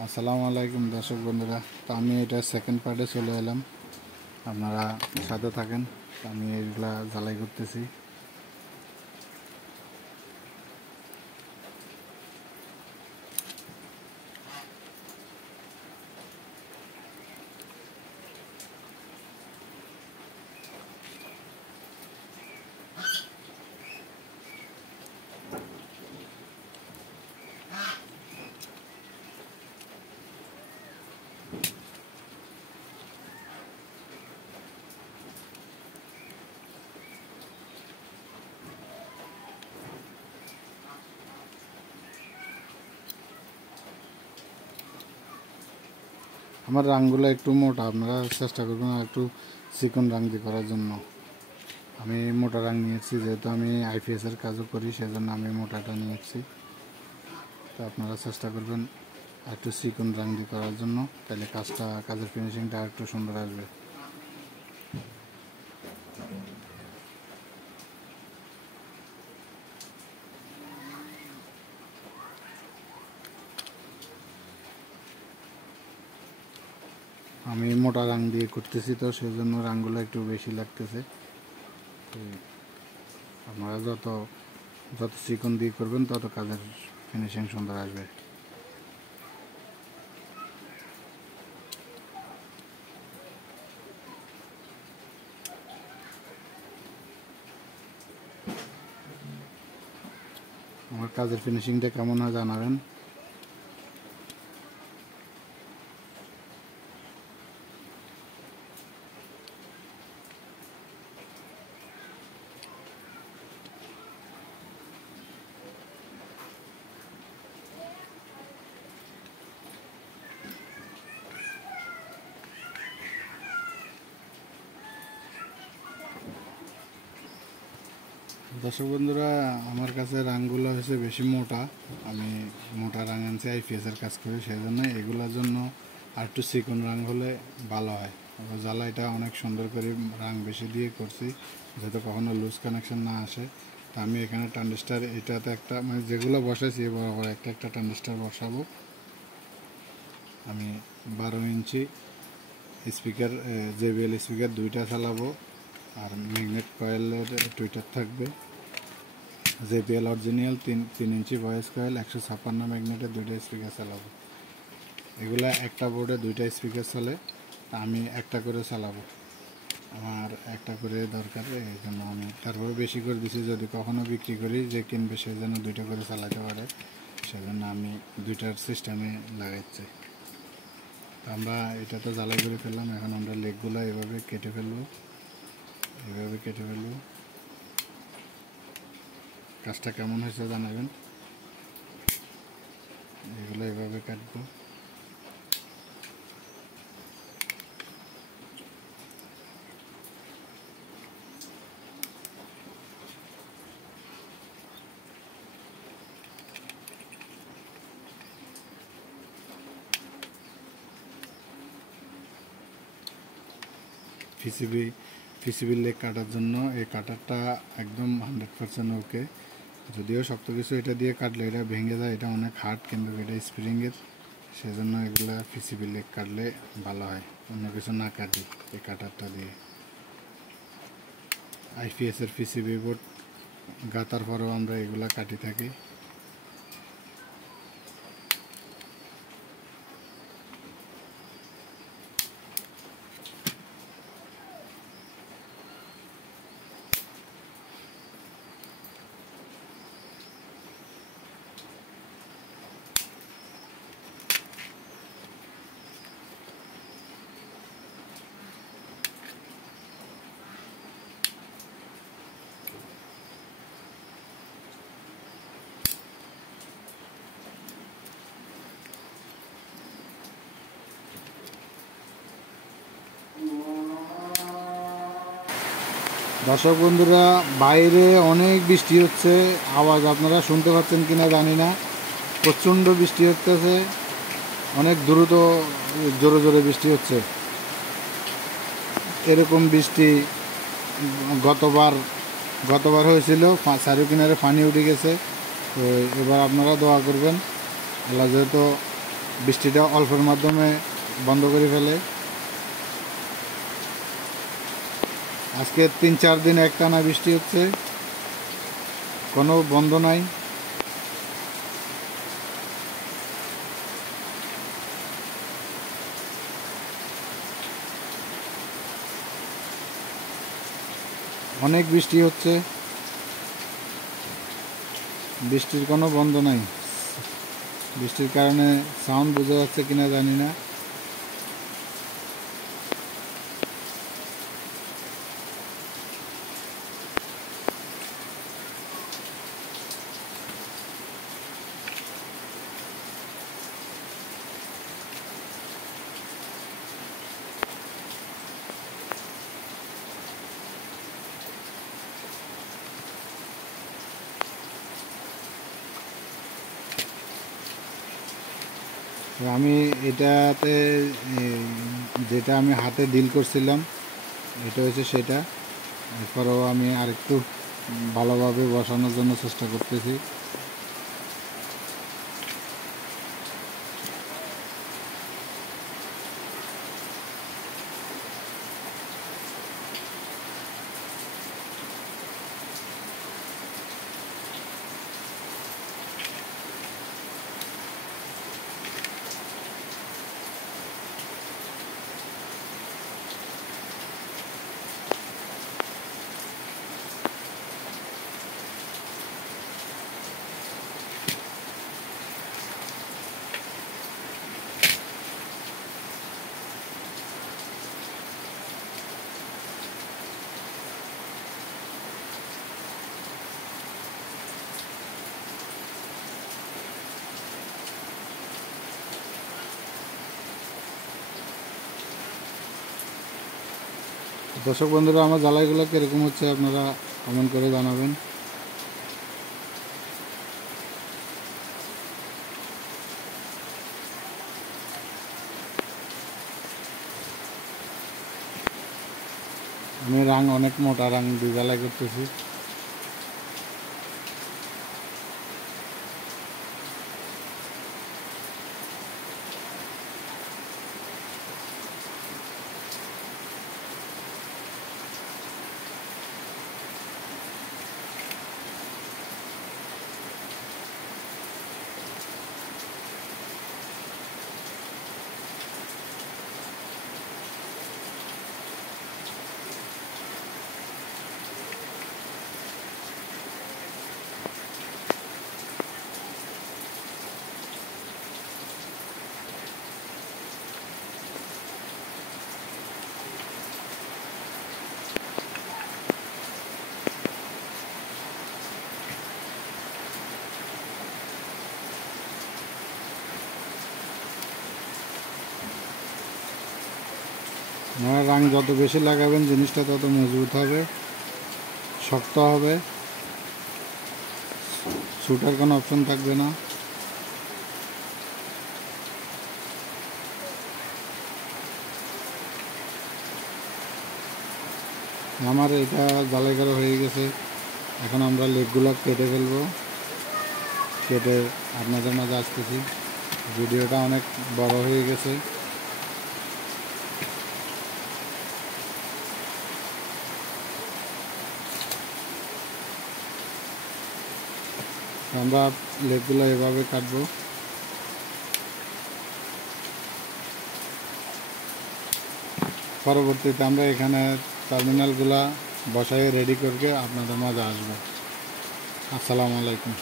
আসসালামু আলাইকুম দর্শক বন্ধুরা। তো আমি এটা সেকেন্ড পার্টে চলে এলাম, আপনারা সাথে থাকেন। আমি এগুলা জ্বালাই করতেছি। আমার রাঙগুলো একটু মোটা, আপনারা চেষ্টা করবেন আর একটু চিকন রাং দিয়ে করার জন্য। আমি মোটা রাং নিয়েছি, যেহেতু আমি আইপিএসের কাজও করি, সেজন্য আমি মোটাটা নিয়েছি। তো আপনারা চেষ্টা করবেন আর একটু চিকন রাং দিয়ে করার জন্য, তাহলে কাজের ফিনিশিংটা আর একটু সুন্দর আসবে। আমি মোটা রাং দিয়ে করতেছি, তো সেই জন্য রাংগুলো একটু বেশি লাগতেছে। আপনারা যত চিকন দিয়ে করবেন তত কাজের ফিনিশিং সুন্দর আসবে। আমার কাজের ফিনিশিংটা কেমন হয় জানাবেন। দর্শক বন্ধুরা, আমার কাছে রাঙগুলো হচ্ছে বেশি মোটা। আমি মোটা রাং আনছি, আইপিএসের কাজ করি, সেই জন্য এগুলোর জন্য আর একটু চিকন রাং হলে ভালো হয়। জ্বালাইটা অনেক সুন্দর করে রাং বেশি দিয়ে করছি, যাতে কখনো লুজ কানেকশন না আসে। তা আমি এখানে ট্রানজিস্টার, এটাতে একটা মানে যেগুলো বসাইছি বরাবর একটা একটা ট্রানজিস্টার বসাবো। আমি 12 ইঞ্চি স্পিকার, জেবিএল স্পিকার দুইটা চালাবো, আর ম্যাগনেট কয়েলের টুইটার থাকবে। JBL original 3 inch voice coil, 156 ম্যাগনেটের দুইটা স্পিকার চালাবো। এগুলা একটা বোর্ডে দুইটা স্পিকার চলে, আমি একটা করে চালাবো। আমার একটা করে দরকার, এই জন্য আমি তারপরে বেশি করে দিছি, যদি কখনো বিক্রি করি যে কিনবে সেই জন্য দুইটা করে চালাতে পারে, সেজন্য আমি দুইটার সিস্টেমে লাগাইছি। আমরা এটা তো জ্বালাই করে ফেললাম, এখন আমরা লেগগুলো এভাবে কেটে ফেলবো। কাজটা কেমন হয়েছে জানাবেন। এগুলো এভাবে কাটবো। পিসিবি লেগ কাটার জন্য এই কাটারটা একদম 100% ওকে। যদিও শক্ত কিছু এটা দিয়ে কাটলে এটা ভেঙে যায়, এটা অনেক হার্ড, কিন্তু এটা স্প্রিংয়ের, সেজন্য এগুলা পিসিবি লেগ কাটলে ভালো হয়, অন্য কিছু না কাটি এই কাটারটা দিয়ে। আইপিএসের পিসিবি বোর্ড গাতার পরেও আমরা এগুলা কাটি থাকি। দর্শক বন্ধুরা, বাইরে অনেক বৃষ্টি হচ্ছে, আওয়াজ আপনারা শুনতে পাচ্ছেন কিনা জানি না। প্রচণ্ড বৃষ্টি হচ্ছে, অনেক দ্রুত জোরে জোরে বৃষ্টি হচ্ছে। এরকম বৃষ্টি গতবার হয়েছিল, চারি কিনারে পানি উঠে গেছে। তো এবার আপনারা দোয়া করবেন, আল্লাহ যেহেতু বৃষ্টিটা অল্পের মাধ্যমে বন্ধ করে ফেলে। আজকে 3-4 দিন একটানা বৃষ্টি হচ্ছে, কোনো বন্ধ নাই। অনেক বৃষ্টি হচ্ছে, বৃষ্টির কোনো বন্ধ নাই। বৃষ্টির কারণে সাউন্ড বোঝা যাচ্ছে কিনা জানি না। তো আমি এটাতে যেটা আমি হাতে ডিল করছিলাম এটা হচ্ছে সেটা। এরপরেও আমি আরেকটু ভালোভাবে বসানোর জন্য চেষ্টা করতেছি। দর্শক বন্ধুরা, আমার জ্বালাইগুলো কীরকম হচ্ছে আপনারা কমেন্ট করে জানাবেন। আমি রাং অনেক মোটা রাং দিয়ে জ্বালাই করতেছি। রাং যত বেশি লাগাবেন জিনিসটা তত মজবুত হবে, শক্ত হবে, ছুটার কোনো অপশন থাকবে না। আমার এটা জ্বালাই করা হয়ে গেছে। এখন আমরা লেগগুলো কেটে ফেলবো, কেটে আপনাদের মাঝে আসতেছি। ভিডিওটা অনেক বড় হয়ে গেছে। আমরা লেগগুলো এভাবে কাটবো। পরবর্তীতে আমরা এখানে টার্মিনালগুলা বসাই রেডি করে আপনাদের মাঝে আসবো। আসসালামু আলাইকুম।